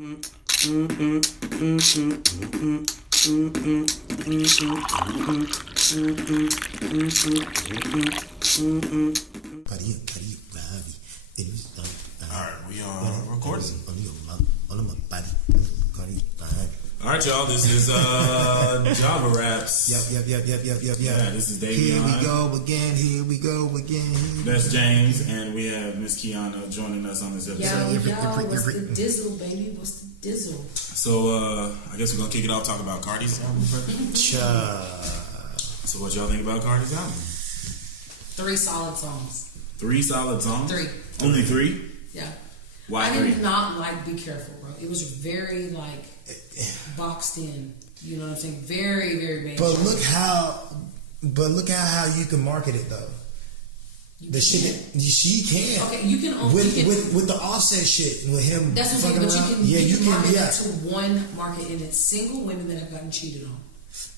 Alright, we are recording. Alright, y'all, this is Java Raps. Yep. Yeah, this is Davion. Here we go again. That's James, and we have Miss Keuna joining us on this episode. Yo, what's the dizzle, baby? What's the dizzle? So, I guess we're gonna kick it off talking about Cardi's album. So, what y'all think about Cardi's album? 3 solid songs. 3 solid songs? 3. Only 3? Yeah. Why I 3? did not like Be Careful, bro. It was very, boxed in. You know what I'm saying? Very, very basic. But look how you can market it though. She can. Okay, you can only with the Offset shit with him. That's what I'm saying. But you can market it to one market, and it's single women that have gotten cheated on.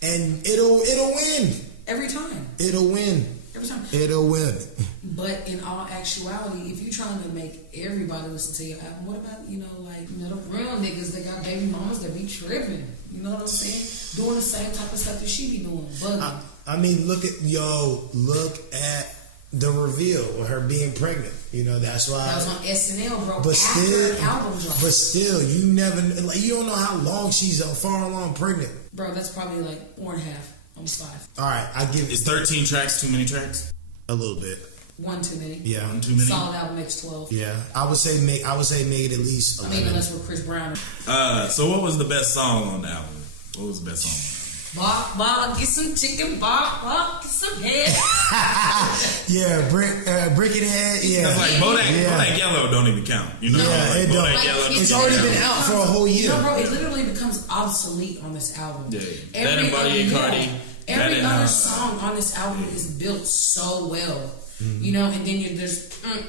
And it'll win Every time. It'll win. Every time. It'll win. But in all actuality, if you're trying to make everybody listen to your album, what about, the real niggas that got baby mamas that be tripping? You know what I'm saying? Doing the same type of stuff that she be doing. Bugging. I mean, look at the reveal of her being pregnant. That's why. That was on SNL, bro. But after an album drop. But still, you never, you don't know how long she's far along pregnant. Bro, that's probably 4.5. Almost 5. All right, I give it. Is 13 tracks too many tracks? A little bit. 1 too many. Yeah, 1 too many. Solid album makes 12. Yeah, I would say make it at least 11. I mean, unless we're Chris Brown. So what was the best song on the album? What was the best song? Bop, get some chicken, bop, get some head. Yeah, brick it head. Yeah, that's like Bodak Yellow don't even count. Yeah, it don't. It's already been out for a whole year. Bro, it literally becomes obsolete on this album. Yeah, that and Buddy and Cardi. Every other song on this album is built so well. Mm-hmm. And then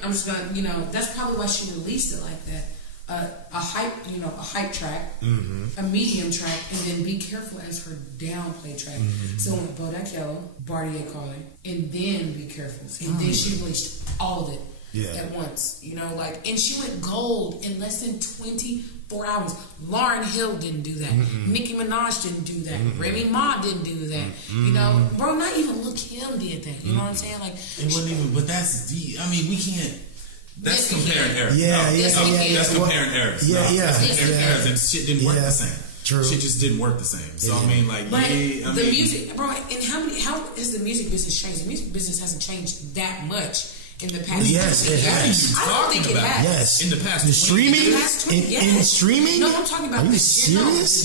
I'm just gonna, that's probably why she released it like that. A hype track, a medium track, and then Be Careful as her downplay track. Mm-hmm. So when Bodak Yellow, Bartier Carly, and then Be Careful, and then she released all of it at once. And she went gold in less than 24 hours. Lauryn Hill didn't do that. Nicki Minaj didn't do that. Remy Ma didn't do that. Bro, not even Lil Kim did that. You know what I'm saying? It wasn't even. But that's we can't. That's comparing errors. That's comparing errors. That's comparing errors, and shit didn't work the same. True. Shit just didn't work the same. So the music, bro. And how has the music business changed? The music business hasn't changed that much in the past. Yes, it has. I don't think it has. Yes, in the past. The streaming. In streaming. No, I'm talking about the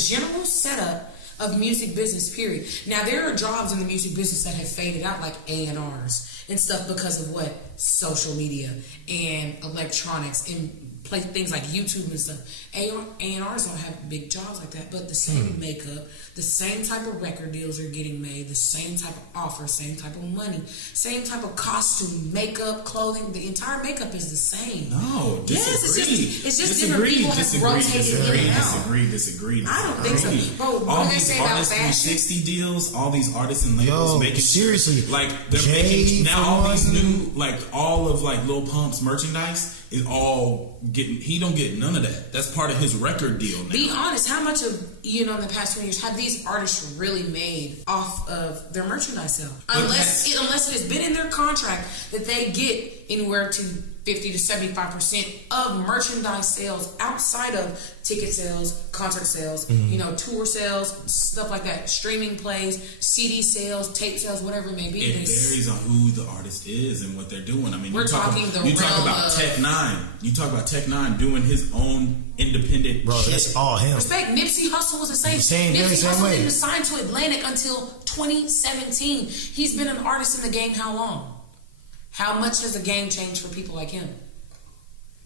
general setup of music business. Period. Now there are jobs in the music business that have faded out, like A&Rs and stuff, because of what? Social media and electronics and things like YouTube and stuff. A&Rs don't have big jobs like that, but the same makeup, the same type of record deals are getting made, the same type of offer, same type of money, same type of costume, makeup, clothing. The entire makeup is the same. No, disagree. Yes, it's just different people have rotated in and out. Disagree. I don't think so. Bro, what do they say about fashion? All these Artist 360 deals, all these artists and labels making seriously, they're making now all these new all of Lil Pump's merchandise is all getting. He don't get none of that. That's part of his record deal now. Be honest, how much of in the past 20 years have these artists really made off of their merchandise sale? Unless it has been in their contract that they get anywhere to 50 to 75% of merchandise sales outside of ticket sales, concert sales, tour sales, stuff like that, streaming plays, CD sales, tape sales, whatever it may be. It varies on who the artist is and what they're doing. I mean, you talk about Tech Nine. You talk about Tech Nine doing his own independent shit. That's all him. Respect. Nipsey Hussle was the same. Nipsey Hussle didn't sign to Atlantic until 2017. He's been an artist in the game how long? How much has the game changed for people like him?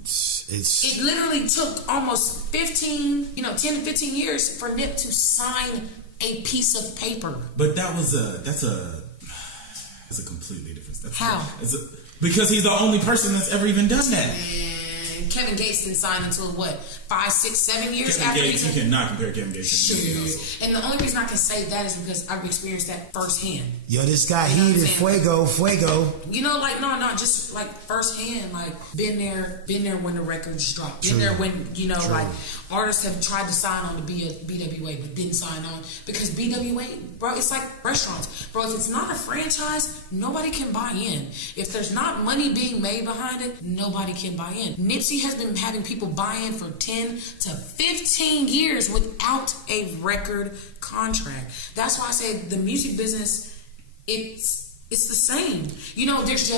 It literally took almost 10 to 15 years for Nip to sign a piece of paper. But that's a completely different stuff. How? Because he's the only person that's ever even done that. and Kevin Gates didn't sign until what, 5, 6, 7 years Kevin after Gates, you cannot compare Kevin Gates to Nipsey Hussle. And the only reason I can say that is because I've experienced that firsthand. Yo, this guy heated, fuego. You know, like no, just like firsthand, like been there when the records dropped. Been there when, you know, like artists have tried to sign on to be a BWA but didn't sign on because BWA, bro, it's like restaurants, bro. If it's not a franchise, nobody can buy in. If there's not money being made behind it, nobody can buy in. Nipsey has been having people buy in for 10 to 15 years without a record contract. That's why I say the music business, it's the same. You know, there's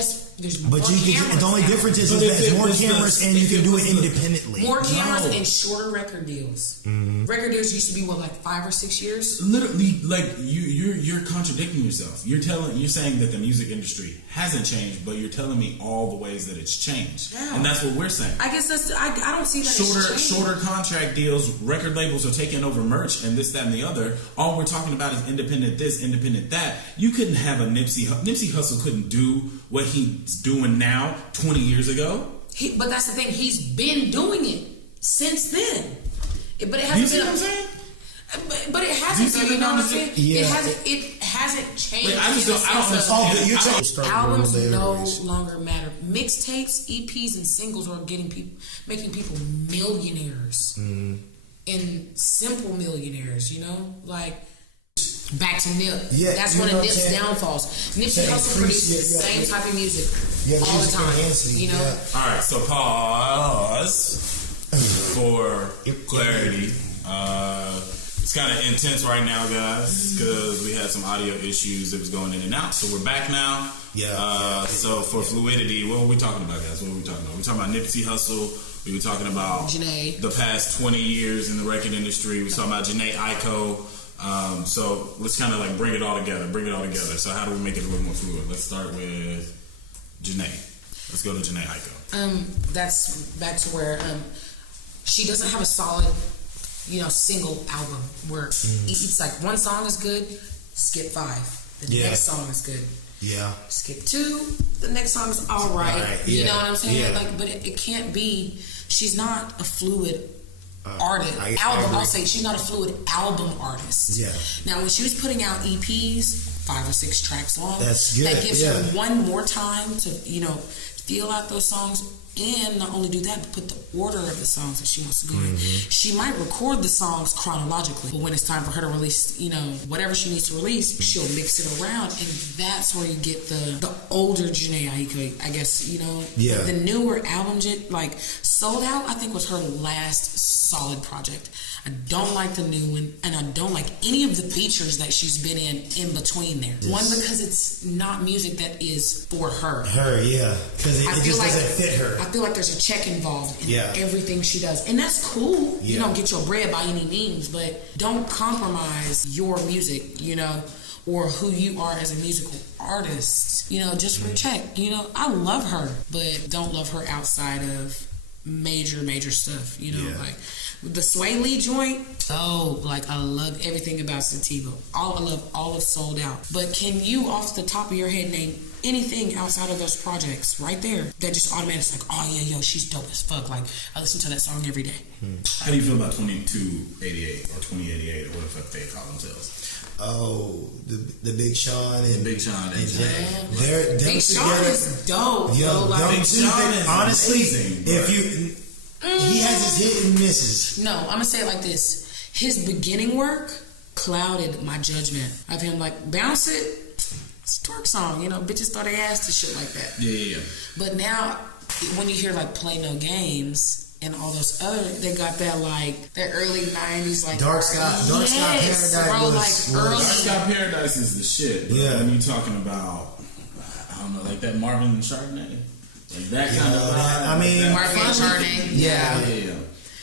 more cameras. The only difference is there's more cameras and you can do it independently. More cameras and shorter record deals. Mm-hmm. Record deals used to be what, like 5 or 6 years? Literally, like you're contradicting yourself. You're saying that the music industry hasn't changed, but you're telling me all the ways that it's changed. Yeah. And that's what we're saying. I guess I don't see that shorter contract deals. Record labels are taking over merch and this, that, and the other. All we're talking about is independent this, independent that. You couldn't have a Nipsey Hussle couldn't do what he's doing now 20 years ago. But that's the thing. He's been doing it since then. But it hasn't you see what I'm saying? But it hasn't. You know what I'm saying? Yeah. It hasn't changed. Wait, I don't understand. Albums no longer matter. Mixtapes, EPs, and singles are making people millionaires. Mm. And simple millionaires. You know, like. Back to Nip. Yeah, that's one of Nip's downfalls. Nipsey Hussle produced the same type of music all the time. You know? Yeah. Alright, so pause for clarity. It's kind of intense right now, guys, because we had some audio issues that was going in and out. So we're back now. So for fluidity, what were we talking about, guys? What were we talking about? We were talking about Nipsey Hussle. We were talking about Jhene. The past 20 years in the record industry. We were talking about Jhene Aiko. So let's kind of like bring it all together. So how do we make it a little more fluid? Let's start with Jhene. Let's go to Jhene Aiko. That's back to where she doesn't have a solid, you know, single album where it's like one song is good, skip 5. The next song is good. Yeah. Skip 2, the next song is all right. You know what I'm saying? Yeah. Like, but it can't be. She's not a fluid artist. I'll say she's not a fluid album artist. Yeah. Now, when she was putting out EPs, 5 or 6 tracks long, that's good. That gives her one more time to, you know, feel out those songs, and not only do that, but put the order of the songs that she wants to go in. She might record the songs chronologically, but when it's time for her to release, you know, whatever she needs to release, she'll mix it around, and that's where you get the older Jhene Aiko, I guess, you know. Yeah. The newer album, like Sold Out, I think was her last solid project. I don't like the new one, and I don't like any of the features that she's been in between there. Yes. One, because it's not music that is for her. Because it just doesn't fit her. I feel like there's a check involved in everything she does, and that's cool. You don't get your bread by any means, but don't compromise your music, you know, or who you are as a musical artist. You know, just for a check. You know, I love her, but don't love her outside of major stuff. You know, like the Sway Lee joint. Oh, like I love everything about Sativa. I love all of Sold Out. But can you, off the top of your head, name anything outside of those projects right there that just automatically like, oh yeah, yo, she's dope as fuck. Like I listen to that song every day. How do you feel about 2288 or 2088 or what the fuck they call themselves? Oh, the Big Sean and Big Sean and Jay. Big Sean is dope. Yo, Big Sean is honestly amazing, if you he has his hit and misses. No, I'm gonna say it like this: his beginning work clouded my judgment of him. Like Bounce It, it's a twerk song, you know, bitches throw their ass to shit like that. Yeah. But now, when you hear like Play No Games and all those other, they got that like that early '90s like Dark Sky Paradise. Bro, Dark Sky Paradise is the shit. Yeah. When you talking about, I don't know, like that Marvin and Chardonnay, like that kind of vibe. I mean, Marvin and Chardonnay. Yeah.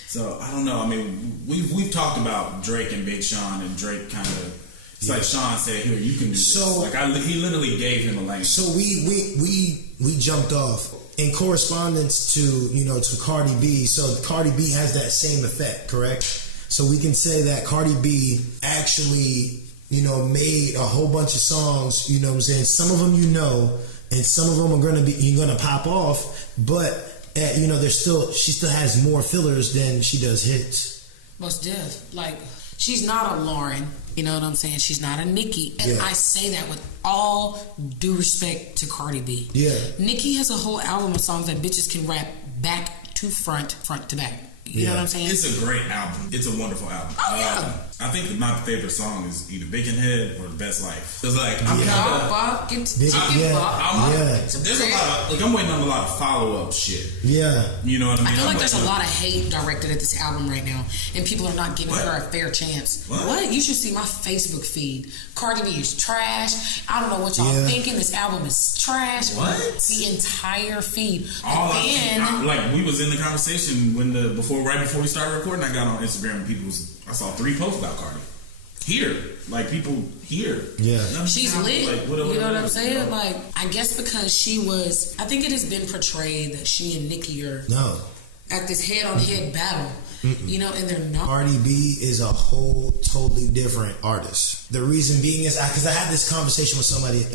So I don't know. I mean, we've talked about Drake and Big Sean, and Drake kind of. It's like Sean said, "Here, you can do this." So, like he literally gave him a lane. So we jumped off in correspondence to Cardi B. So Cardi B has that same effect, correct? So we can say that Cardi B actually, made a whole bunch of songs. You know what I'm saying? Some of them and some of them are you're gonna pop off, but she still has more fillers than she does hits. Most def. Like, she's not a Lauren. You know what I'm saying? She's not a Nicki. And I say that with all due respect to Cardi B. Yeah. Nicki has a whole album of songs that bitches can rap back to front to back. You know what I'm saying? It's a great album. It's a wonderful album. Oh, yeah. I think my favorite song is either Bacon Head or The Best Life. Because like I'm There's a lot of I'm waiting on a lot of follow-up shit. Yeah. You know what I mean? I feel like there's a lot of hate directed at this album right now, and people are not giving her a fair chance. What? You should see my Facebook feed. Cardi B is trash. I don't know what y'all thinking. This album is trash. What? The entire feed. Like we was in the conversation right before we started recording. I got on Instagram and I saw 3 posts about Cardi. Here. Like, people here. Yeah. She's lit. Like, you know what I'm saying? Like, I guess because I think it has been portrayed that she and Nicki are at this head-on-head battle. You know, and they're not. Cardi B is a whole totally different artist. The reason being is because I had this conversation with somebody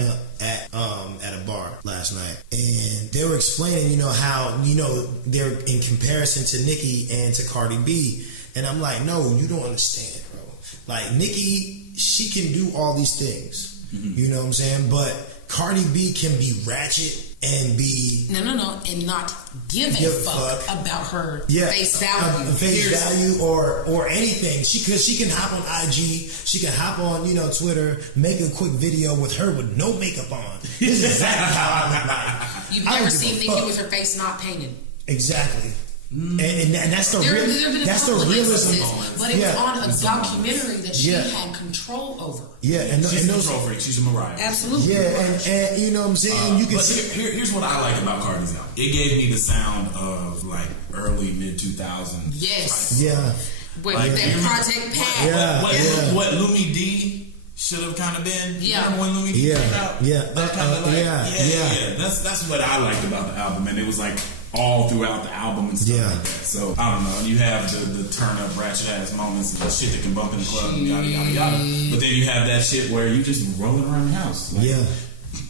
at a bar last night, and they were explaining, how they're in comparison to Nicki and to Cardi B, and I'm like, no, you don't understand, bro. Like Nicki, she can do all these things, you know what I'm saying, but Cardi B can be ratchet and be and not give a fuck about her face value, or anything. She can hop on IG, she can hop on Twitter, make a quick video with her with no makeup on. This is exactly how I look like. You've never seen Nicki with her face not painted. Exactly. And that's the realism. But it was on a documentary that she had control over. Yeah, and she's a control freak. She's a Mariah. Absolutely. Yeah, and you know what I'm saying. You can see. Here's what I like about Cardi's album. It gave me the sound of like early mid 2000s. Yes. Yeah. With that Project Pat. What Lumi D should have kind of been. Yeah. Remember when Lumi D came out? Yeah. That kind of That's what I liked about the album, and it was like all throughout the album and stuff like that. So I don't know. You have the turn up ratchet ass moments and the shit that can bump in the club and yada yada yada. But then you have that shit where you just rolling around the house. Like,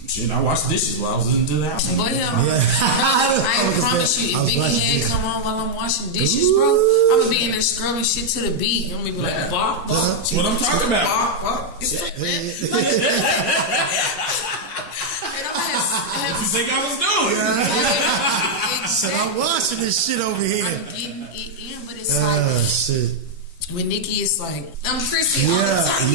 shit, I washed dishes while I was listening to the album. But I promise you, if Biggie Head come on while I'm washing dishes, bro, I'm gonna be in there scrubbing shit to the beat. I'm gonna be like, bop, bop. That's what I'm talking about. Bop, bop. It's like, what you think I was doing? So I'm watching this shit over here. I'm getting it in, but it's like when Nicki is like, I'm Chrissy all the time.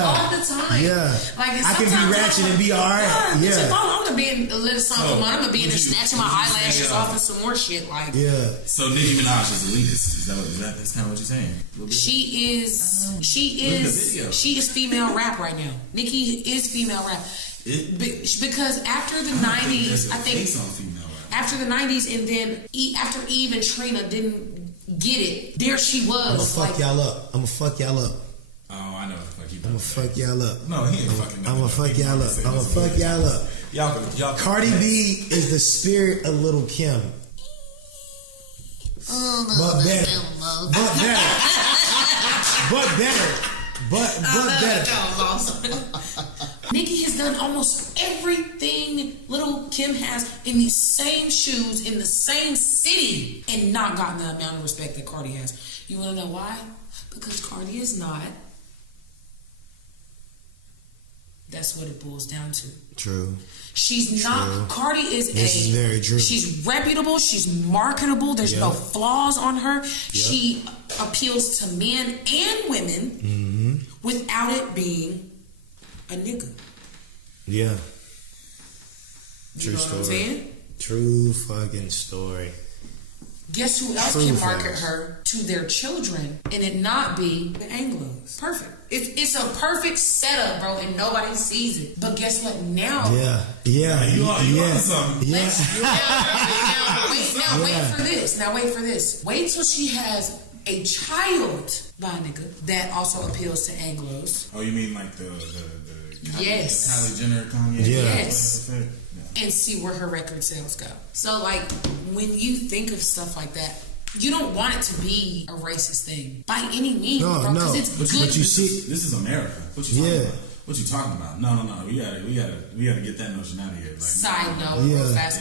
All the time. Yeah. Like, I can be ratchet and be alright. I'm gonna be in a little something. I'm gonna be in there snatching my eyelashes off and some more shit. Like, So Nicki Minaj is elitist. That's kind of what you're saying? She is female rap right now. Nicki is female rap. Because after the 90s, I think after the 90s, and then after Eve and Trina didn't get it, there she was. I'm gonna fuck y'all up. I'm gonna fuck y'all up. Oh, I know. I'm gonna fuck y'all up. No, he ain't fucking up. I'm gonna fuck y'all up. I'm gonna fuck y'all up. Y'all. Cardi B is the spirit of Little Kim. But better. Nicki has done almost everything Little Kim has in these same shoes, in the same city, and not gotten the amount of respect that Cardi has. You want to know why? Because Cardi is not. That's what it boils down to. True. She's not. Cardi is This is very true. She's reputable. She's marketable. There's no flaws on her. She appeals to men and women without it being a nigga. Yeah. True story. What I'm saying? True fucking story. Guess who else can market her to their children and it not be the Anglos? Perfect. It's a perfect setup, bro, and nobody sees it. But guess what? Now, you on something. Wait for this. Now wait for this. Wait till she has a child by a nigga that also appeals to Anglos. Oh, you mean like the yes, Kylie Jenner, Kanye? Yes. And see where her record sales go. So, like, when you think of stuff like that, you don't want it to be a racist thing by any means, bro. Because it's good. But you see, this is America. What you talking about? What you talking about? No. We gotta get that notion out of here. Like, side note, real fast.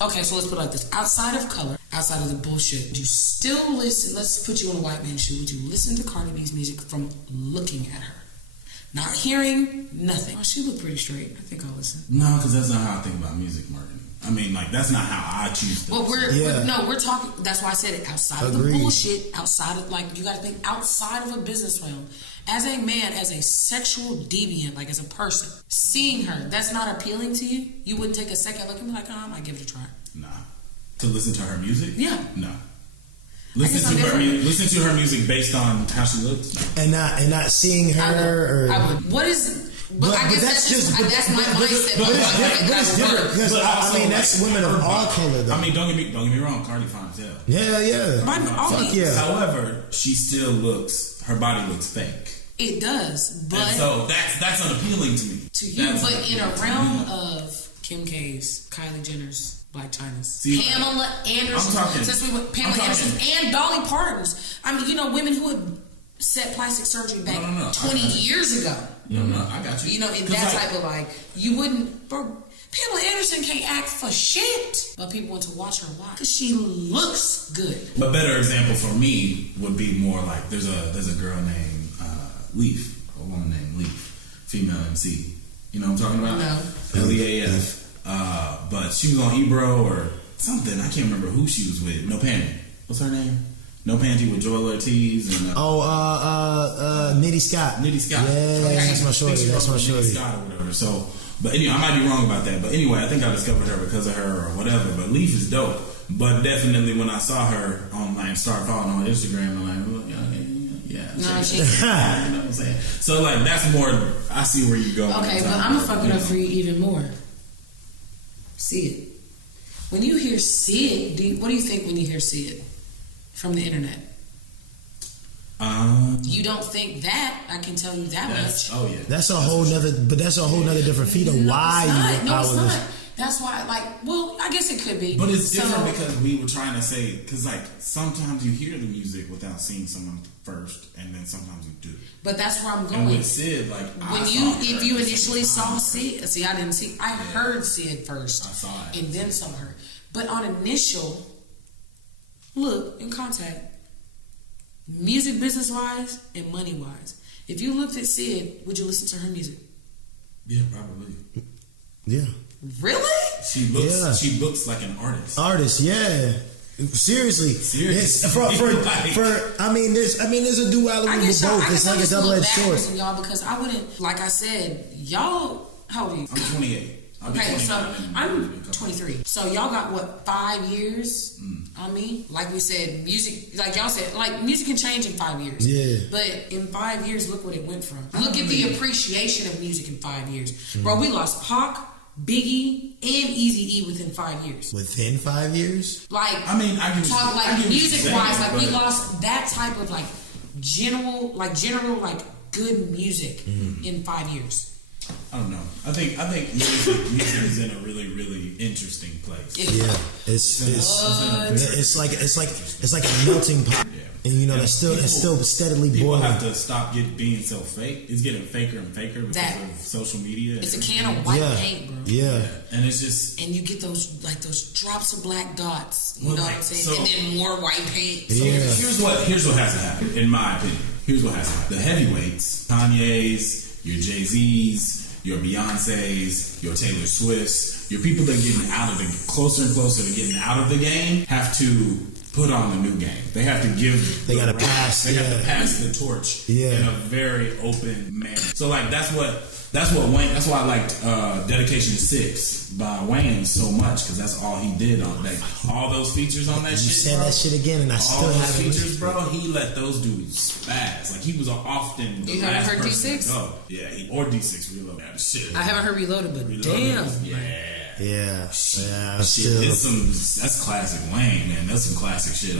Okay, so let's put it like this. Outside of color, outside of the bullshit, would you still listen? Let's put you in a white man's shoe. Would you listen to Cardi B's music from looking at her? Not hearing, nothing. Oh, she looked pretty straight. I think I'll listen. No, because that's not how I think about music marketing. I mean, like, that's not how I choose to. Well, we're talking, that's why I said it, outside of the bullshit, outside of, like, you got to think outside of a business realm. As a man, as a sexual deviant, like as a person, seeing her, that's not appealing to you? You wouldn't take a second look and be like, oh, I might give it a try. Nah. To listen to her music? Yeah. No. Listen to her music based on how she looks? No. And not seeing her? I would. What is... But I guess that's my mindset. But it's different because I mean that's women of all color. Though. I mean, don't get me wrong. Cardi fine as hell. Yeah. Fuck yeah. However, she still looks. Her body looks fake. It does, but and so that's unappealing to me. To you, but in a realm of Kim K's, Kylie Jenner's, Black China's, Pamela Anderson, Pamela Anderson, and Dolly Parton's. I mean, you know, women who had set plastic surgery back 20 years ago. No, I got you. You know, in that type of like, you wouldn't. Pamela Anderson can't act for shit, but people want to watch her because she looks good. A better example for me would be more like there's a girl named Leaf, a woman named Leaf, female MC. You know what I'm talking about? No. Leaf. But she was on Ebro or something. I can't remember who she was with. No Panty. What's her name? No Panty with Joel Ortiz and Nitty Scott. Nitty Scott. Yeah, that's my shorty. Nitty Scott or whatever. So, but anyway, I might be wrong about that. But anyway, I think I discovered her because of her or whatever. But Leaf is dope. But definitely when I saw her online, start following on Instagram, I'm like, well, yeah. No, she. You know what I'm saying? So like that's more. I see where you go. Okay, but I'm gonna fuck it up for you even more. See it. When you hear "see it," what do you think when you hear "see it" from the internet? You don't think that? I can tell you that much. Oh yeah. That's a whole nother. But that's a whole nother different feat of why you. No, it's not. That's why, well, I guess it could be. But it's different because we were trying to say, because like sometimes you hear the music without seeing someone first, and then sometimes you do. But that's where I'm going. And with Sid, like if you initially saw Sid, I didn't see. I heard Sid first. I saw it, and then saw her. But on initial look and contact, music business wise and money wise, if you looked at Sid, would you listen to her music? Yeah, probably. Yeah. Really? She looks like an artist. Yeah. Seriously. There's a duality with both. It's like a double-edged sword. Y'all, because I wouldn't, like I said, y'all. How old are you? I'm 28. Okay, so I'm 23. So y'all got what, 5 years on me? Like we said, music, like y'all said, like music can change in 5 years. Yeah. But in 5 years, look what it went from. Look at the appreciation of music in 5 years. Bro, we lost Pac, Biggie, and Eazy-E within 5 years. Within 5 years? Like, I mean, I can talk like music wise, like we lost that type of like general good music in 5 years. I don't know. I think music is in a really, really interesting place. Yeah, it's like a melting pot. Yeah. And you know, it's still steadily boiling. People have to stop being so fake. It's getting faker and faker because of social media. It's a can of white paint, bro. Yeah. And it's just... And you get those drops of black dots. You know what I'm saying? And then more white paint. So here's what has to happen, in my opinion. Here's what has to happen. The heavyweights, Kanye's, your Jay-Z's, your Beyonce's, your Taylor Swift's, your people that are getting out of closer and closer to getting out of the game have to put on the new game. They have to give. They got to pass. They have to pass the torch in a very open manner. So like that's what Wayne. That's why I liked Dedication to 6 by Wayne so much because that's all he did on that. All those features on that shit. You said that shit again, and I still have features, bro. He let those dudes spaz. Like he was often the last person to go. Yeah, or D6 Reload. That shit. I haven't heard Reloaded, but damn. Yeah. That's classic Wayne, man. That's some classic shit.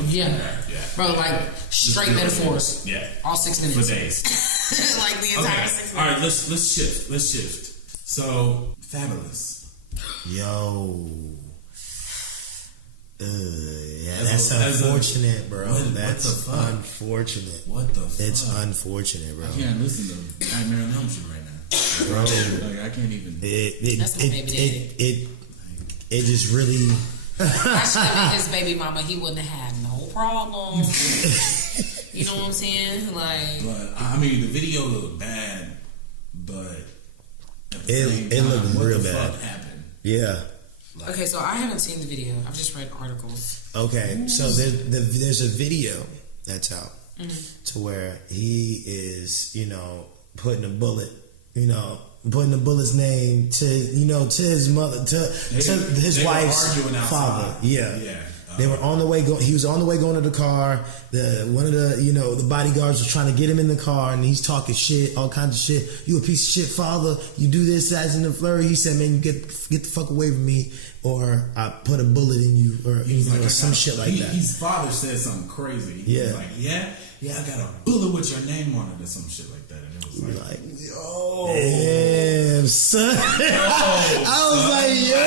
Bro, like straight metaphors. Yeah, all 6 minutes for days. like the entire 6 minutes. All right, let's shift. So Fabolous. Yo. That's unfortunate, bro. That's unfortunate. What the fuck? It's unfortunate, bro. I can't listen to Nightmare on Elm Street right now. Bro, like I can't even. It just really I should have been his baby mama. He wouldn't have had no problem. You know what I'm saying? Like, but I mean, the video looked bad, but at the same it time, looked what real the bad. fuck happened? Yeah. Like, okay, so I haven't seen the video. I've just read articles. Okay, so there's a video that's out to where he is, putting a bullet, putting the bullet's name to his mother, to his wife's father. Yeah. They were on the way. He was on the way going to the car. One of the bodyguards was trying to get him in the car, and he's talking shit, all kinds of shit. You a piece of shit, father. You do this, that's in the flurry. He said, "Man, you get the fuck away from me, or I put a bullet in you, or some shit like that." His father said something crazy. He was like, yeah, I got a bullet with your name on it, or some shit like that. And it was like, yo, damn, son. I was like, yo.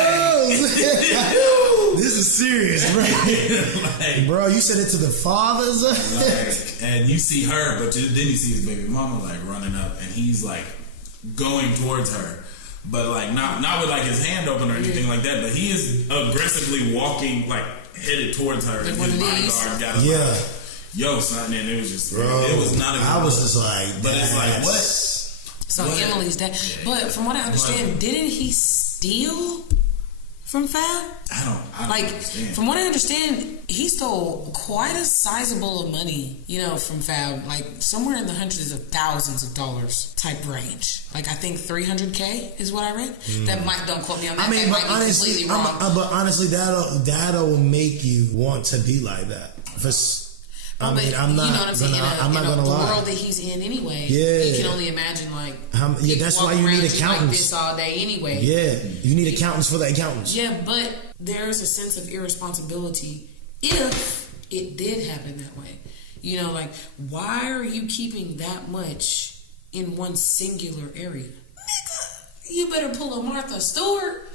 This is serious, bro. Like, bro, you said it to the fathers? and you see her, but then you see his baby mama like running up, and he's like going towards her, but like not with like his hand open or anything like that, but he is aggressively walking, like headed towards her. And his bodyguard got him like, yo, son, and it was just, bro, it was not a good I was just like, but it's like, what? So Emily's dad. But from what I understand, didn't he steal from Fab? I don't understand. From what I understand, he stole quite a sizable of money, from Fab, like somewhere in the hundreds of thousands of dollars type range. Like I think $300K is what I read. That don't quote me on that. I mean, that might be completely wrong. But honestly, that'll make you want to be like that. I'm not. I'm not gonna lie. The world that he's in anyway. Yeah, you can only imagine that's why you need accountants like this all day anyway. Yeah, you need accountants for the accountants. Yeah, but there's a sense of irresponsibility if it did happen that way. Why are you keeping that much in one singular area? Nigga, you better pull a Martha Stewart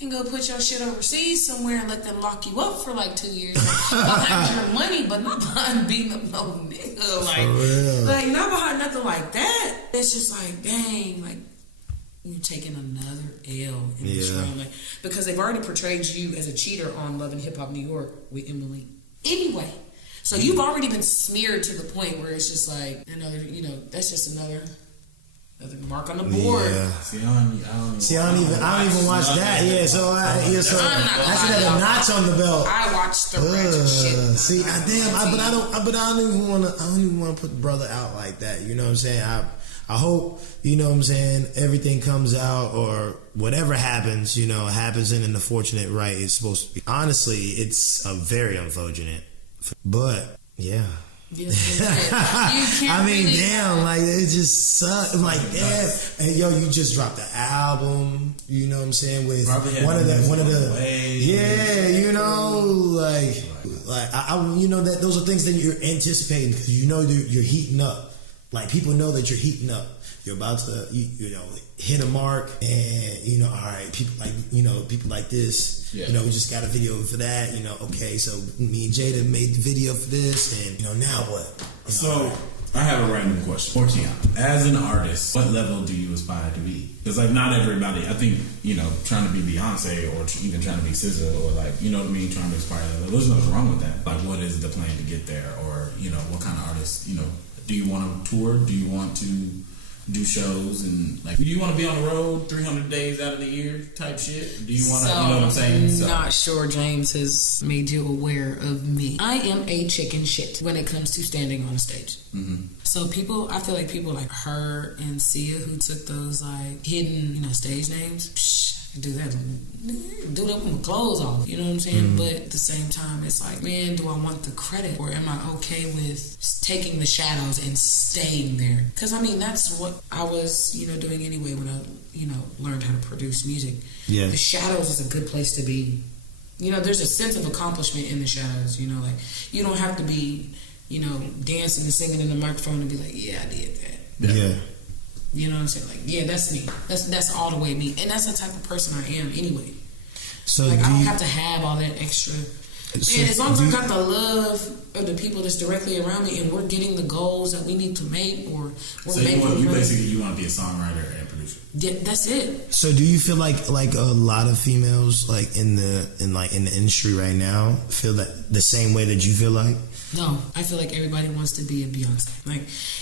and go put your shit overseas somewhere and let them lock you up for like 2 years behind your money, but not behind beating up no nigga. Like not behind nothing like that. It's just like, dang, like you taking another L in this realm. Because they've already portrayed you as a cheater on Love and Hip Hop New York with Emily. Anyway. So you've already been smeared to the point where it's just like that's just another mark on the board. Yeah. See, I don't even watch that. Yeah, so that's another notch on the belt. I watched the ratchet shit. See, I don't even want to put the brother out like that. You know what I'm saying? I hope, everything comes out, or whatever happens, happens in the fortunate right it's supposed to be. Honestly, it's a very unfortunate, but yeah. I mean, damn, like it just sucks. Like, damn, and yo, you just dropped the album. You know what I'm saying? With one of the, that those are things that you're anticipating because you're heating up. Like people know that you're heating up. You're about to, hit a mark, and all right, people like this. Yeah. We just got a video for that. Okay, so me and Jada made the video for this, and now what? So I have a random question for Keuna. As an artist, what level do you aspire to be? Because like not everybody, I think trying to be Beyonce or even trying to be SZA or like trying to aspire to that. There's nothing wrong with that. Like, what is the plan to get there, or what kind of artist? Do you want to tour? Do you want to do shows, and like, do you want to be on the road 300 days out of the year type shit? Do you want to, you know what I'm saying? Not sure James has made you aware of me. I am a chicken shit when it comes to standing on a stage. Mm-hmm. So I feel like people like her and Sia who took those like hidden, stage names, do that with my clothes off, you know what I'm saying? Mm-hmm. But at the same time, it's like, man, do I want the credit, or am I okay with taking the shadows and staying there? Because that's what I was doing anyway when I learned how to produce music. Yeah, the shadows is a good place to be. There's a sense of accomplishment in the shadows. Like you don't have to be dancing and singing in the microphone and be like, yeah, I did that. Yeah. You know what I'm saying? Like, yeah, that's me. That's all the way me. And that's the type of person I am anyway. So like, I don't have to have all that extra And as long as I got the love of the people that's directly around me, and we're getting the goals that we need to make, or we're making. You want to be a songwriter and producer. Yeah, that's it. So do you feel like a lot of females like in the industry right now feel that the same way that you feel like? No, I feel like everybody wants to be a Beyonce.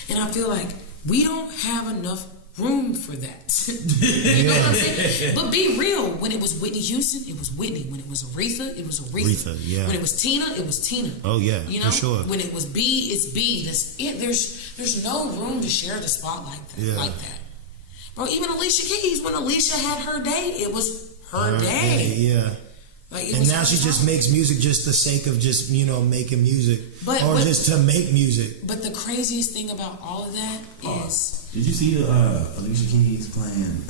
And I feel like we don't have enough room for that. You know what I'm saying? But be real. When it was Whitney Houston, it was Whitney. When it was Aretha, it was Aretha. Yeah. When it was Tina, it was Tina. Oh yeah, you know? For sure. When it was B, it's B. That's it. There's no room to share the spotlight like that. Bro, even Alicia Keys, when Alicia had her day, it was her day. Yeah. And now she just makes music just the sake of just, making music. Just to make music. But the craziest thing about all of that is... Did you see Alicia Keys playing...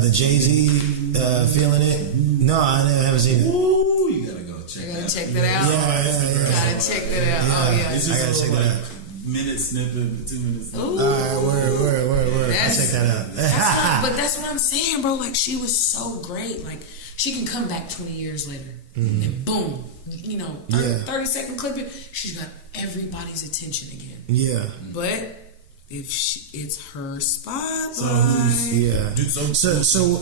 the Jay-Z Feelin It? No, I haven't seen it. Ooh, you gotta go check that out. Check that out. Yeah. Gotta check that out. Yeah. Oh, yeah. It's just I gotta check that out. Minute snippet, 2 minutes. Ooh. Alright, word. I'll check that out. But that's what I'm saying, bro. Like, she was so great. Like, she can come back 20 years later and boom, 30-second clip it, she's got everybody's attention again. Yeah. But it's her spotlight. So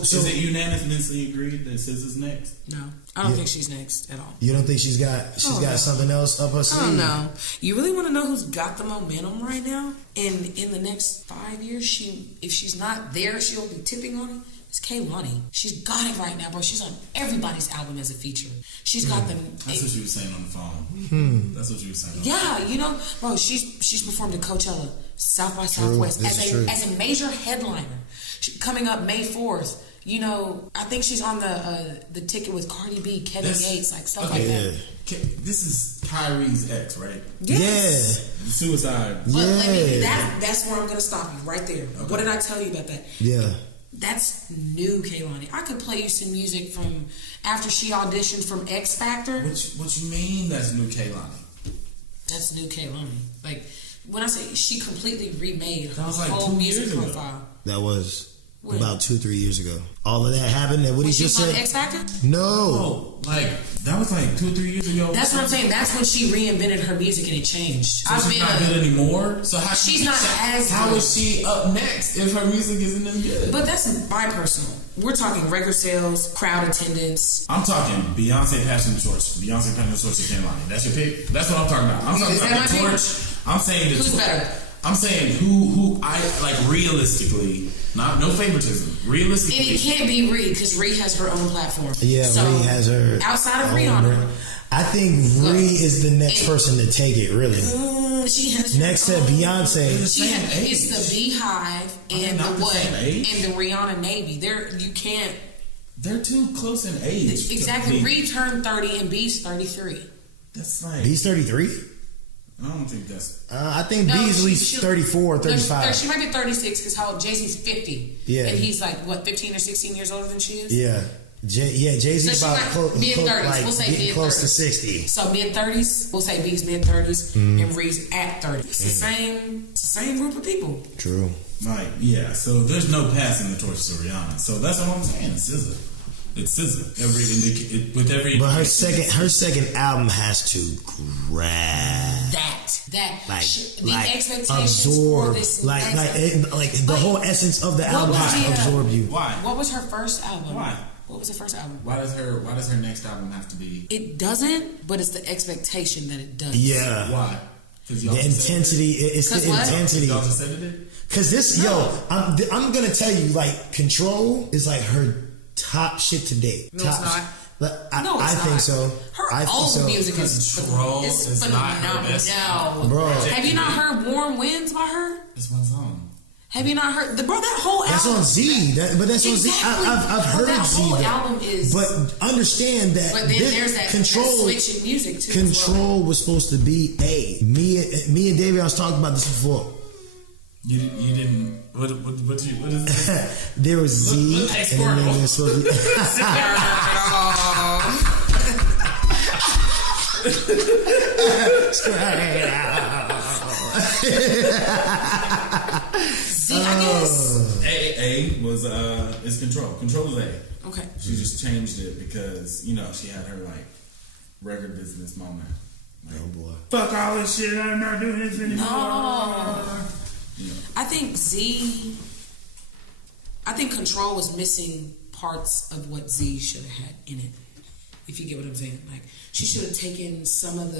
is it unanimously agreed that SZA's next? No, I don't think she's next at all. You don't think she's got something else up her sleeve? I don't know. You really want to know who's got the momentum right now? And in the next 5 years, if she's not there, she'll be tipping on it. It's Kehlani. She's got it right now, bro. She's on everybody's album as a feature. She's got them. That's what she was saying on the phone. That's what she was saying. Yeah, bro. She's performed at Coachella, South by Southwest as a major headliner. Coming up May 4th. I think she's on the ticket with Cardi B, Kevin Gates, like stuff like that. This is Kyrie's ex, right? Yes. Yeah. Suicide. But that's where I'm gonna stop you right there. Okay. What did I tell you about that? Yeah. That's new Kehlani. I could play you some music from after she auditioned from X Factor. What you mean that's new Kehlani? That's new Kehlani. Like, when I say she completely remade her like whole music profile. That was about 2 or 3 years ago. All of that happened, and what he just said. On X Factor? No. That was 2 or 3 years ago. That's what I'm saying. That's when she reinvented her music and it changed. So she's not good anymore. So she's not as how good. is she up next if her music isn't as good? But that's my personal. We're talking record sales, crowd attendance. I'm talking Beyonce Passion Torch. Beyonce Passion Torch and Kehlani. That's your pick. That's what I'm talking about. I'm talking about the torch. I'm saying the who's better? I'm saying who I like realistically, no favoritism. Realistically, And it can't be Ree because Ree has her own platform. Yeah, so, Ree has her outside of Rihanna. I think Ree is the next person to take it, really. She has next to Beyonce. It's the Beehive and the Rihanna Navy. They're too close in age. Exactly. Ree turned 30 and B's 33. That's like B's 33? I don't think that's. I think B's at least 34 or 35. She might be 36 because Jay-Z's 50. Yeah. And he's 15 or 16 years older than she is? Yeah. Jay-Z's about mid-30s. We'll say mid-30s. Close to 60. So mid-30s, we'll say B's mid-30s and Ree's at 30. It's the same group of people. True. Yeah. So there's no passing the torch to Rihanna. So that's what I'm saying. It's SZA. It's SZA. But her second album has to grab the expectations absorb for this the whole essence of the album has to absorb you. Why? What was her first album? Why? What was the first album? Why does her next album have to be? It doesn't, but it's the expectation that it does. Yeah. Why? The intensity. It's the intensity. Y'all just said it. Because this, I'm gonna tell you, Control is her top shit to date. No, it's not. I think so. Her old music is phenomenal. Bro, have you not heard "Warm Winds" by her? That's one song. Have you not heard that whole album? That's on Z. That's on Z. I've heard that Z. Whole album is. But understand that. But then there's that switch in music too. Control was supposed to be me and David. I was talking about this before. You didn't. What is this? There was Z, and then there was supposed to be. Z, I guess. A was is Control. Control is A. Okay. She just changed it because she had her like record business moment. Like, oh boy. Fuck all this shit. I'm not doing this anymore. No. I think Control was missing parts of what Z should have had in it. If you get what I'm saying. Like, she should have taken some of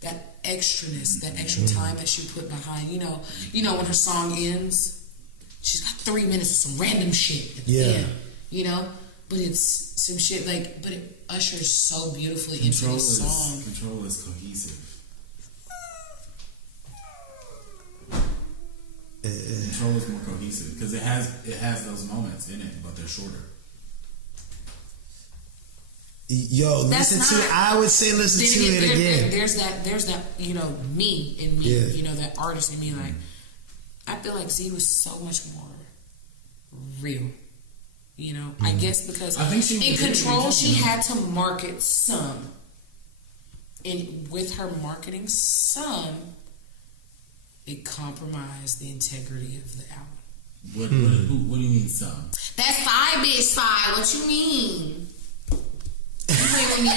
that extraness, that extra time that she put behind, when her song ends, she's got 3 minutes of some random shit at the end, but it's some shit but it ushers so beautifully into the song. Control is cohesive. Control is more cohesive because it has those moments in it, but they're shorter. Yo, I would say listen to it again. There's that, me in me, that artist in me. Like, I feel like Z was so much more real. I guess because I think she in Control, she had to market some. And with her marketing some, it compromised the integrity of the album. What do you mean some? That side bitch side, what you mean? You play with me,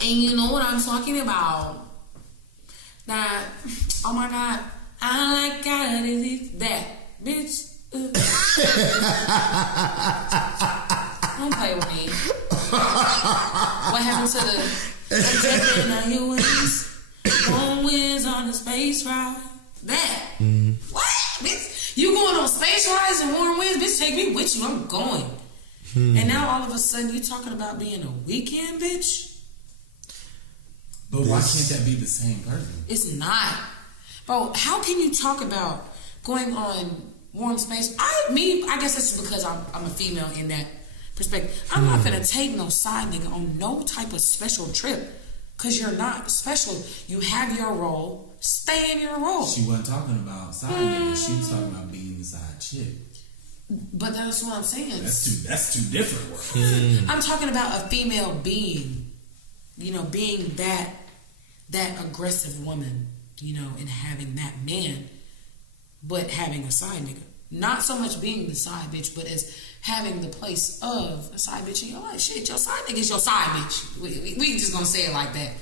and you know what I'm talking about. That, oh my God, I like God, is it that bitch? Don't play with me. What happened to the now he wins, going wins on the space ride? That what, bitch? You going on space rides and warm winds? Bitch, take me with you. I'm going. And now all of a sudden you talking about being a weekend bitch? But why can't that be the same person? It's not. Bro, how can you talk about going on warm space? I guess it's because I'm a female in that perspective. I'm not gonna take no side nigga on no type of special trip. Cause you're not special. You have your role. Stay in your role. She wasn't talking about side nigga. She was talking about being the side chick. But that's what I'm saying. That's two different words. I'm talking about a female being, being that aggressive woman, and having that man, but having a side nigga. Not so much being the side bitch, but as having the place of a side bitch in your life. Shit, your side nigga is your side bitch. We just gonna say it like that.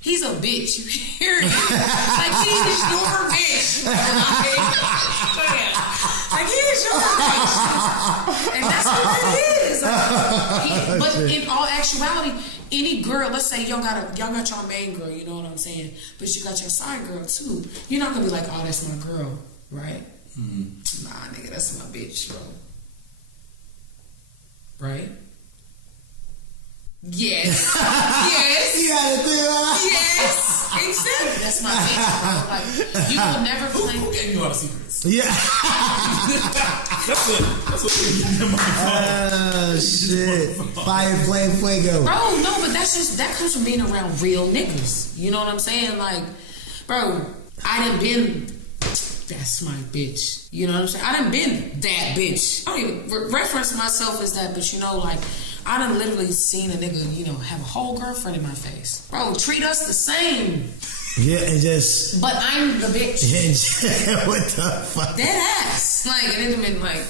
He's a bitch. You hear me? Like, he is your bitch. Like, he is your bitch. And that's what it is. But in all actuality, any girl, let's say y'all got your main girl, you know what I'm saying? But you got your side girl too. You're not gonna be like, oh, that's my girl, right? Nah, nigga, that's my bitch, bro. Right? Yes. Yes. You gotta do it. Yes. Exactly. That's my bitch, bro. Like, you will never play. Who gave you all the secrets? Yeah. That's what you get my phone. Shit. Fire, flame, fuego. Bro, no, but that comes from being around real niggas. You know what I'm saying? Like, bro, I done been. That's my bitch. You know what I'm saying? I done been that bitch. I don't even reference myself as that, but like, I done literally seen a nigga, have a whole girlfriend in my face. Bro, treat us the same. Yeah, and just... But I'm the bitch. What the fuck? Dead ass. Like, and it been like...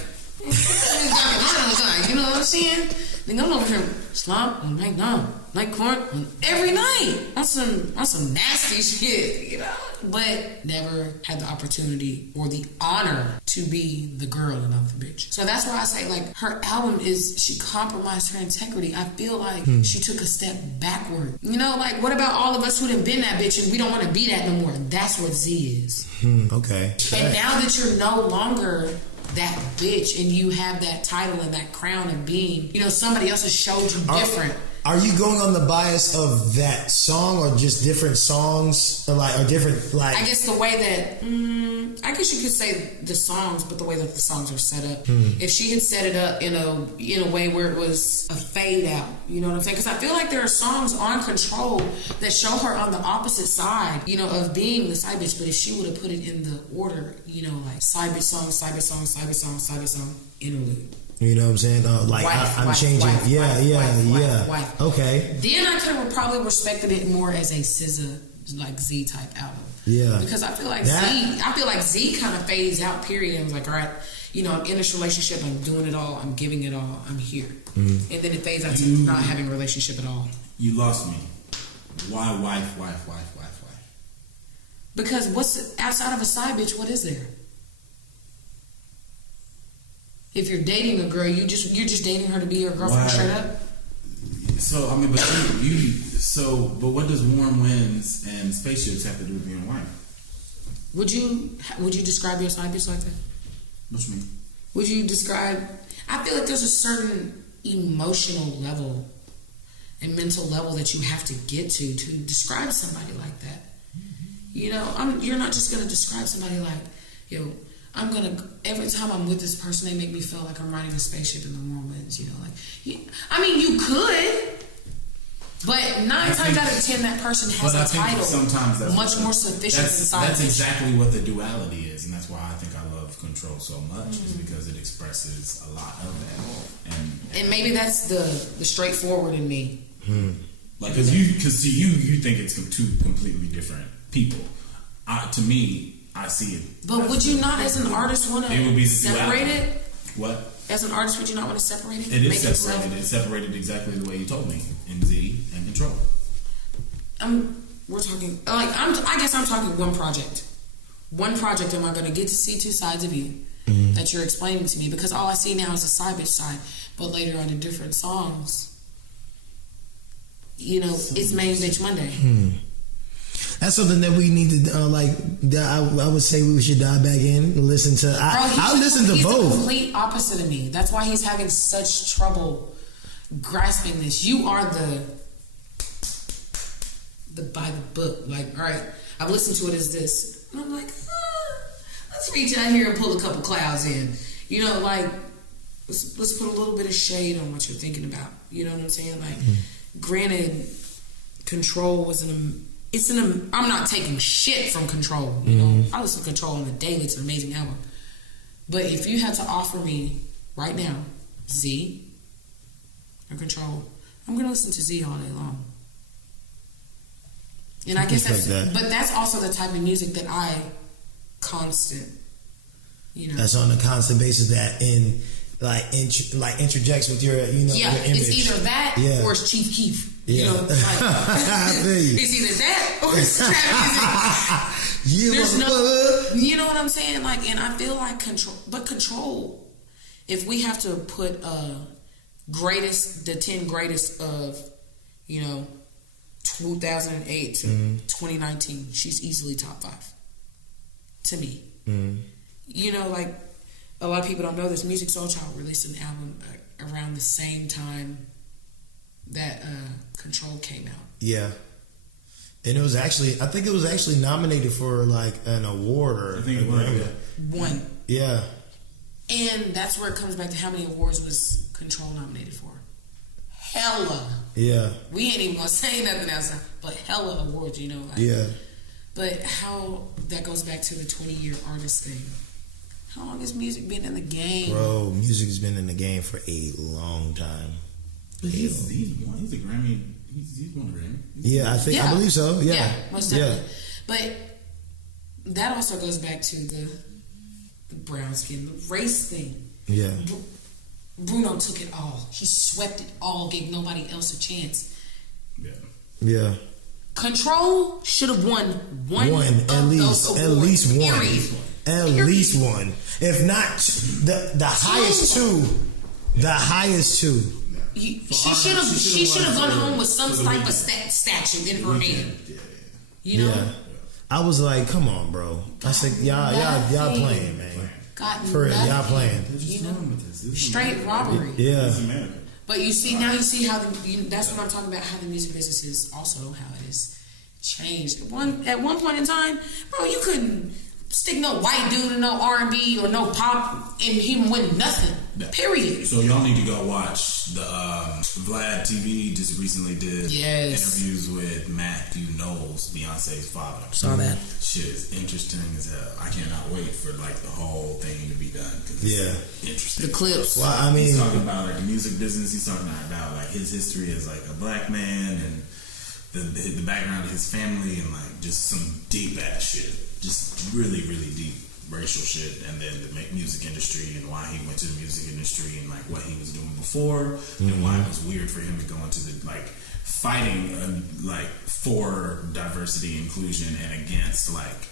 you know what I'm saying? Nigga, I'm over here slump on night numb. Night court every night on some nasty shit, but never had the opportunity or the honor to be the girl and not the bitch. So that's why I say, like, her album she compromised her integrity. I feel like she took a step backward. Like, what about all of us who done been that bitch and we don't want to be that no more? That's what Z is. Okay. And now that you're no longer that bitch and you have that title and that crown of being, somebody else has showed you different. Are you going on the bias of that song or just different songs or different I guess the way that I guess you could say the songs, but the way that the songs are set up. If she had set it up in a way where it was a fade out, you know what I'm saying? Because I feel like there are songs on Control that show her on the opposite side, of being the side bitch. But if she would have put it in the order, like side bitch song, side bitch song, side bitch song, side bitch song, interlude. You know what I'm saying? I'm changing. Wife. Okay. Then I could have probably respected it more as a SZA like Z type album. Yeah. Because I feel like Z kind of fades out, period, and was like, all right, you know, I'm in this relationship, I'm doing it all, I'm giving it all, I'm here. And then it fades out to not having a relationship at all. You lost me. Why wife? Because what's outside of a side bitch, what is there? If you're dating a girl, you're just dating her to be your girlfriend straight up? So, I mean, but but what does warm winds and spaceships have to do with being white? Would you describe your side bitch like that? What you mean? Would you describe... I feel like there's a certain emotional level and mental level that you have to get to describe somebody like that. You know, you're not just going to describe somebody like, yo, every time I'm with this person, they make me feel like I'm riding a spaceship in the warm winds, you know, like, I mean, you could, but 9 times out of 10, that person has a title sometimes that's much more sufficient than side That's bitch. exactly what the duality is, and that's why I think I love Control so much, is because it expresses a lot of that. And maybe that's the straightforward in me. Like, because you think it's two completely different people. To me, I see it. But would you not, as an artist, want to separate it? What? As an artist, would you not want to separate it? It is separated. It's separated exactly the way you told me in Z and Control. We're talking like I guess I'm talking one project. One project am I going to get to see two sides of you that you're explaining to me? Because all I see now is a side bitch side, but later on in different songs, you know, it's main bitch Monday. That's something that we need to I would say we should dive back in and listen to. I listen to both. He's the complete opposite of me. That's why he's having such trouble grasping this. You are the by the book. Like, all right, I've listened to it as this, and I'm like, let's reach out here and pull a couple clouds in. You know, like let's put a little bit of shade on what you're thinking about. You know what I'm saying? Like, granted, Control was I'm not taking shit from Control. You know, I listen to Control on the daily. It's an amazing album. But if you had to offer me right now Z or Control, I'm gonna listen to Z all day long. And I guess that's also the type of music that I constant. You know, that's on a constant basis that interjects with your your image. It's either that or it's Chief Keef. Yeah. You know, like, I feel you. It's either that or it's trap music. You know what I'm saying? Like, and I feel like Control, if we have to put the 10 greatest of, 2008 to 2019, she's easily top 5 to me. You know, like, a lot of people don't know this. Music Soul Child released an album around the same time that Control came out. Yeah. And I think it was actually nominated for like an award or I think it was. One. Yeah. And that's where it comes back to how many awards was Control nominated for. Hella. Yeah. We ain't even gonna say nothing else, but hella awards, you know. Like, yeah. But how that goes back to the 20-year artist thing. How long has music been in the game? Bro, music's been in the game for a long time. But he's won a Grammy. He's won a Grammy. Yeah, I believe so. Yeah, most definitely. Yeah. But that also goes back to the brown skin, the race thing. Yeah. Bruno took it all. He swept it all, gave nobody else a chance. Yeah. Yeah. Control should have won one at least one. At least one. If not the highest two. The highest two. She should have gone home with some type of statue in her hand. You know? Yeah. I was like, come on, bro. I said, y'all playing, man. For real, y'all playing. Straight robbery. Yeah. But you see how that's what I'm talking about, how the music business is also how it is changed. At one point in time, bro, you couldn't stick no white dude in no R&B or no pop and him win nothing. Period. So y'all need to go watch the Vlad TV just recently did interviews with Matthew Knowles, Beyonce's father. Saw that. Shit is interesting as hell. I cannot wait for like the whole thing to be done. Interesting. The clips. Well, I mean, he's talking about like the music business. He's talking about like his history as like a black man and the background of his family and like just some deep ass shit, just really really deep racial shit, and then the music industry and why he went to the music industry and like what he was doing before and why it was weird for him to go into the like fighting like for diversity, inclusion, and against like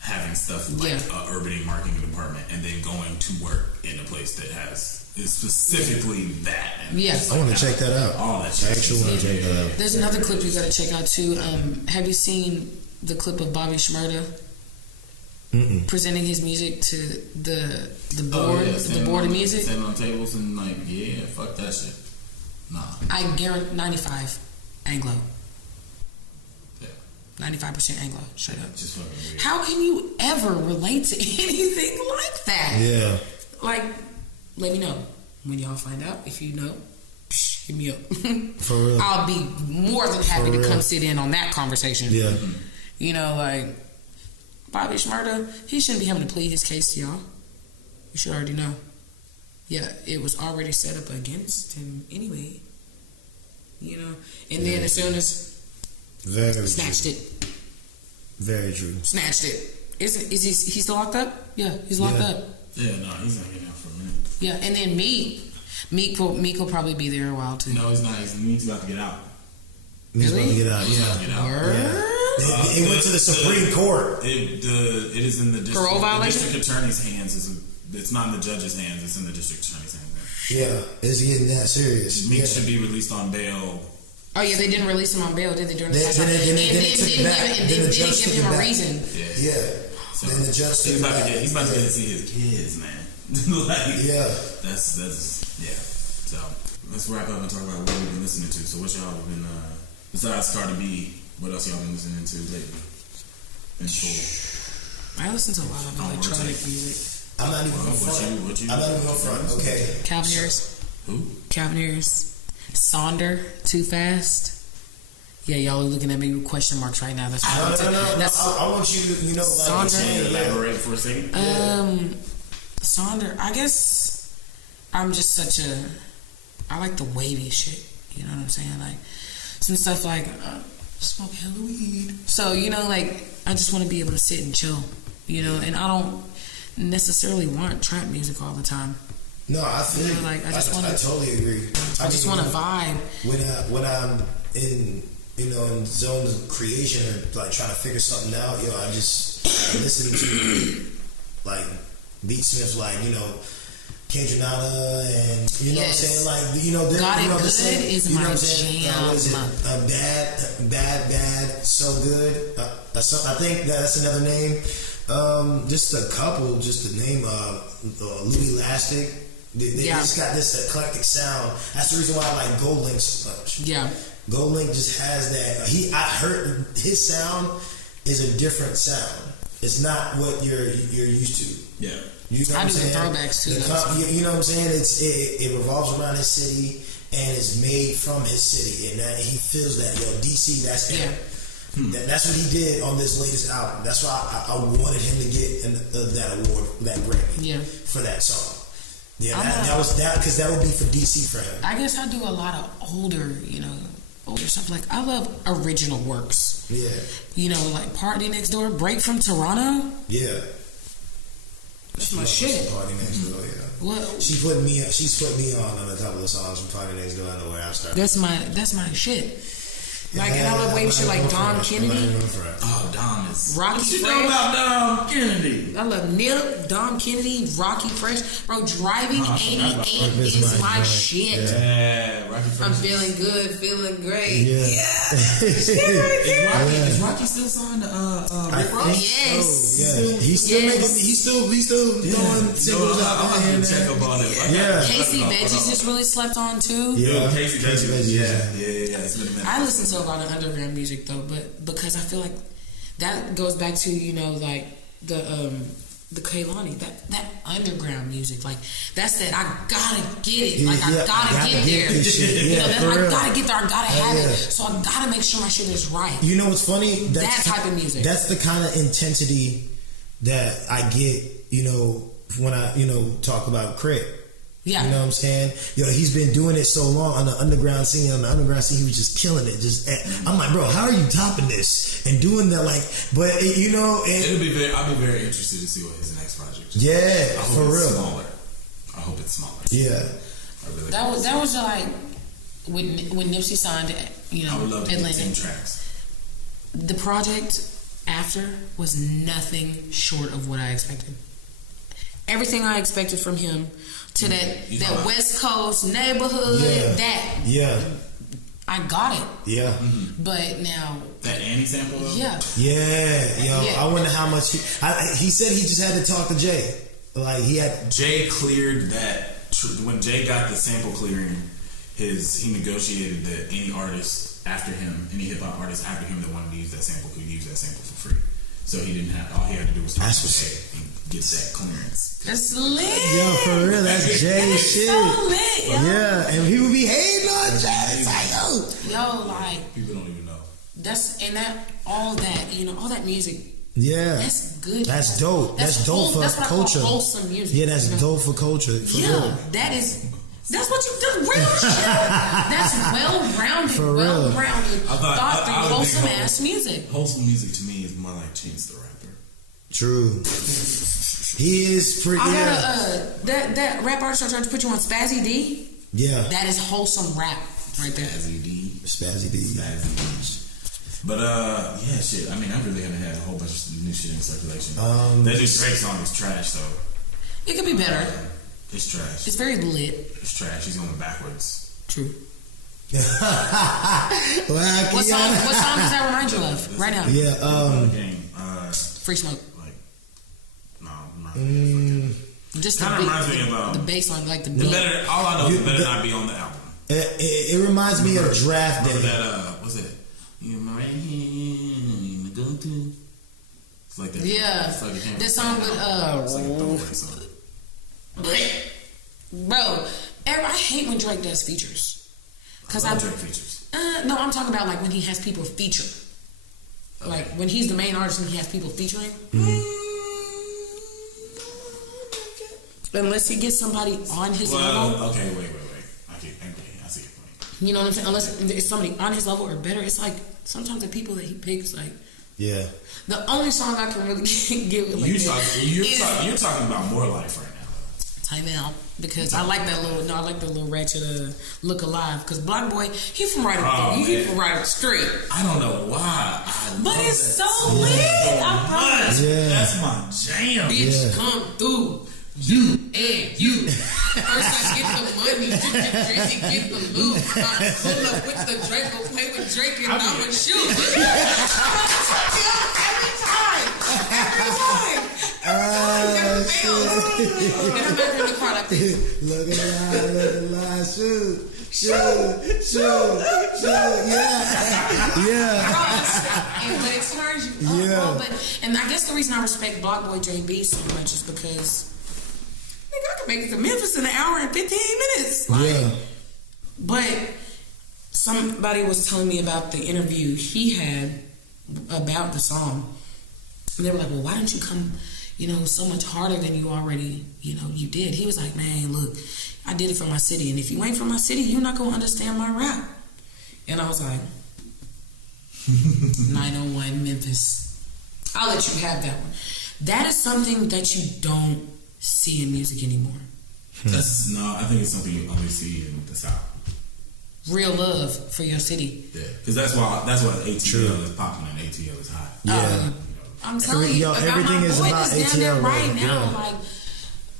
having stuff like urban marketing department, and then going to work in a place that is specifically that. And yes, I want to check that out. All that shit. I actually want to check that out. There's another clip you got to check out too. Have you seen the clip of Bobby Shmurda presenting his music to the board, the board of music? Standing on tables and like, yeah, fuck that shit. Nah. I guarantee 95 Anglo. 95% Anglo, straight up. Just fucking weird. How can you ever relate to anything like that? Yeah. Like, let me know when y'all find out. If you know, hit me up. For real. I'll be more than happy to come sit in on that conversation. Yeah. You know, like, Bobby Shmurda, he shouldn't be having to plead his case to y'all. You should already know. Yeah, it was already set up against him anyway. You know? And then as soon as Very snatched true. it. Very true. Snatched it. Is he still locked up? Yeah, he's locked up. Yeah, no, he's not getting out for a minute. Yeah, and then Meek will probably be there a while too. No, he's not. Meek's about to get out. He's Really? about to get out. He's about to Yeah. get out. Word? It went to the Supreme Court. It is in the district, Parole violation? district attorney's hands. It's not in the judge's hands. It's in the district attorney's hands. Yeah, it's getting that serious. Meek should be released on bail. Oh yeah, they didn't release him on bail, did they? During the Then they took it back. and Then the didn't judge give took him it a back. reason. Yeah. So Then the judge took he's it about back. to get. He's about to get to see his kids, man. Like, Yeah. That's yeah. So let's wrap up and talk about what we've been listening to. So what y'all have been besides Cardi B? What else y'all been listening to lately? In school. I listen to a lot of electronic music. I'm not even going front. I'm not even going front. Okay. Calvin Harris. Who? Calvin Harris. Sonder. Too Fast. Yeah, y'all are looking at me with question marks right now. That's why No. I want you to, like Sonder. Elaborate for a second. Sonder. I guess I'm just such a. I like the wavy shit. You know what I'm saying? Like some stuff like smoke hella weed. So like I just want to be able to sit and chill. And I don't necessarily want trap music all the time. No, I feel you. Like I totally agree. I just want to vibe. When I'm in in zone of creation or like trying to figure something out, I listen to like beatsmiths like Kendrick Nada and what I'm saying, like Got It Good is my jam. Bad, so good. I think that's another name. Just a couple, just to name Louis Elastic. They just got this eclectic sound. That's the reason why I like Gold Link so much. Yeah. Gold Link just has that. I heard his sound is a different sound. It's not what you're used to. Yeah. You know I what do I'm the saying? throwbacks too. You know what I'm saying? It revolves around his city and it's made from his city, and that he feels that DC. That's him. Yeah. That's what he did on this latest album. That's why I wanted him to get that award, that Grammy, for that song. Yeah, that was that because that would be for DC for him. I guess I do a lot of older stuff. Like I love original works. Yeah. Like Party Next Door, Break from Toronto. Yeah. That's my shit. Party Next Door, yeah. What? She's put me on a couple of songs from Party Next Door. I know where I started. That's my shit. Like, and I love wavy shit like Dom Kennedy. Oh, Dom is Rocky Fresh. Fresh. About Dom Kennedy. I love Nip, Dom Kennedy, Rocky Fresh. Bro, Driving 88 is my shit. Yeah, Rocky Fresh. I'm feeling good, feeling great. Yeah. Is Rocky still signed to Rick Ross? Yes. He's still doing singles out I'm there. going to check up on it. Yeah. Casey Veggies just really slept on too. Yeah. Casey Veggies. Yeah. It's been a minute. I listen to a lot of underground music though, but because I feel like that goes back to like the Kehlani, that underground music, like that's that I gotta get it, like I gotta get there. I gotta get there, I gotta have it, so I gotta make sure my shit is right. You know what's funny? That type of music. That's the kind of intensity that I get. When I talk about Crit. Yeah. You know what I'm saying? He's been doing it so long on the underground scene. On the underground scene, he was just killing it. I'm like, bro, how are you topping this and doing that? Like, but I'll be very interested to see what his next project is. Yeah, for real. Smaller. I hope it's smaller. Yeah. That was like when Nipsey signed, I would love to get 10 tracks. The project after was nothing short of what I expected. Everything I expected from him to that West Coast neighborhood, I got it. Yeah. Mm-hmm. But now that Annie sample though? Yeah. I wonder how much he said he just had to talk to Jay. Like Jay cleared that when Jay got the sample clearing, he negotiated that any artist after him, any hip hop artist after him that wanted to use that sample could use that sample for free. So he didn't have all he had to do was talk to Jay and get that clearance. That's lit. Yo, for real, that's Jay shit. So lit, yo. Yeah, and people be hating on Jay. It's like, yo, like people don't even know. All that music. Yeah, that's good. That's dope. That's dope for that's culture. Wholesome music. Yeah, that's dope for culture. For real. That's what you do. Real shit. That's well-rounded, wholesome ass music. Wholesome music to me is more like Chance the Rapper. True. He is pretty. That rap artist I'm trying to put you on, Spazzy D. Yeah. That is wholesome rap right there. Spazzy D. But shit. I mean, I really haven't had a whole bunch of new shit in circulation. That new Drake song is trash though. It could be better. It's trash. It's very lit. It's trash. He's going backwards. True. What song does that remind you of right now? Yeah. Free Smoke. Just kind of reminds me of the bass line, like the beat. All I know is better not be on the album. It reminds me of Draft Day. What's it? You're my hand, go to. It's like that. Yeah. It's like this song with it's like a throwaway song. Bro, I hate when Drake does features. I love Drake features. No, I'm talking about like when he has people feature. Okay. Like when he's the main artist and he has people featuring. Mm-hmm. Unless he gets somebody on his level. Okay, wait. I see your point. You know what I'm saying? Unless it's somebody on his level or better. It's like sometimes the people that he picks, like. Yeah. The only song I can really get with you're talking about More Life right now. Time out. Because I like that little ratchet look alive. Because Black Boy, he from right up the street. I don't know why. But it's so lit. I promise. Yeah. That's my jam. Bitch, come through. You and you. First I get the money, you get Drizzy, get the loot. I pull up with the Drake, go play with Drake, and I'ma shoot. Every time. And I'm back in the car like this. Look alive, shoot. Yeah. But it turns you up. And I guess the reason I respect Block Boy JB so much is because I can make it to Memphis in an hour and 15 minutes. But somebody was telling me about the interview he had about the song. And they were like, well, why didn't you come, so much harder than you already, you did? He was like, man, look, I did it for my city. And if you ain't from my city, you're not going to understand my rap. And I was like, 901 Memphis. I'll let you have that one. That is something that you don't see in music anymore. I think it's something you only see in the South. Real love for your city. Yeah, because that's why ATL is popping and ATL is hot. Yeah. I'm telling you, everything is about ATL right now. Yeah. Like,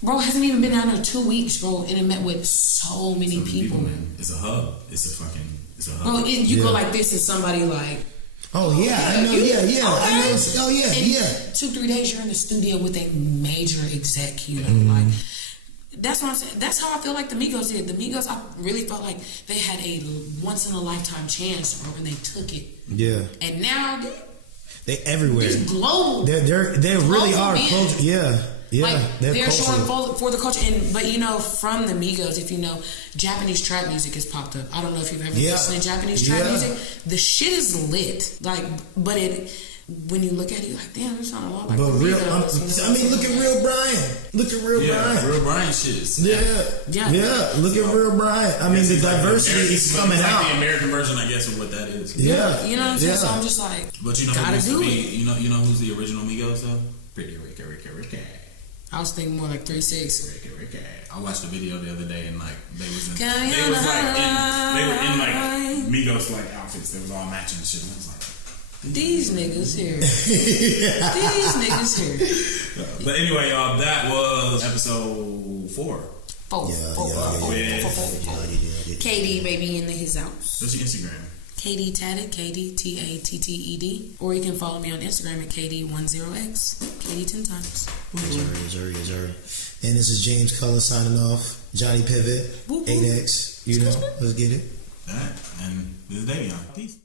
bro, hasn't even been down there 2 weeks, bro, and it met with so many people. Man. It's a hub. It's a hub. Bro, you go like this and somebody like. Oh yeah, I know. Yeah. Okay. I know. Oh yeah, and yeah. 2-3 days you're in the studio with a major exec. Like that's what I'm saying. That's how I feel like the Migos did. The Migos, I really felt like they had a once in a lifetime chance, bro, and they took it. Yeah. And now they everywhere. It's global. They really are culture. Yeah. Yeah, like they're showing for the culture, but from the Migos, if you know, Japanese trap music has popped up. I don't know if you've ever listened to Japanese trap music. The shit is lit, like, but when you look at it, you're like, damn, it's not a lot like But real, Migos, I mean, look at Real Brian. Look at Real Brian. Real Brian shit. Yeah. Look at Real Brian. I mean, the diversity is coming out. Like the American version, I guess, of what that is. Yeah. You know what I'm saying? So I'm just like, but you know, gotta do it. You know who's the original Migos though? Pretty Ricky. I was thinking more like 3-6. Ricky. I watched the video the other day and like they were in like Migos like outfits. They was all matching and shit. And I was like, these niggas here. These niggas here. But anyway, y'all, that was episode 4. Four. KD baby in his house. What's your Instagram? KD Tatted, KD Tatted. Or you can follow me on Instagram at KD10X. KD 10 times. Yes, sir. And this is James Cullen signing off. Johnny Pivot, 8X. You know, let's get it. Alright, and this is Davion. Peace.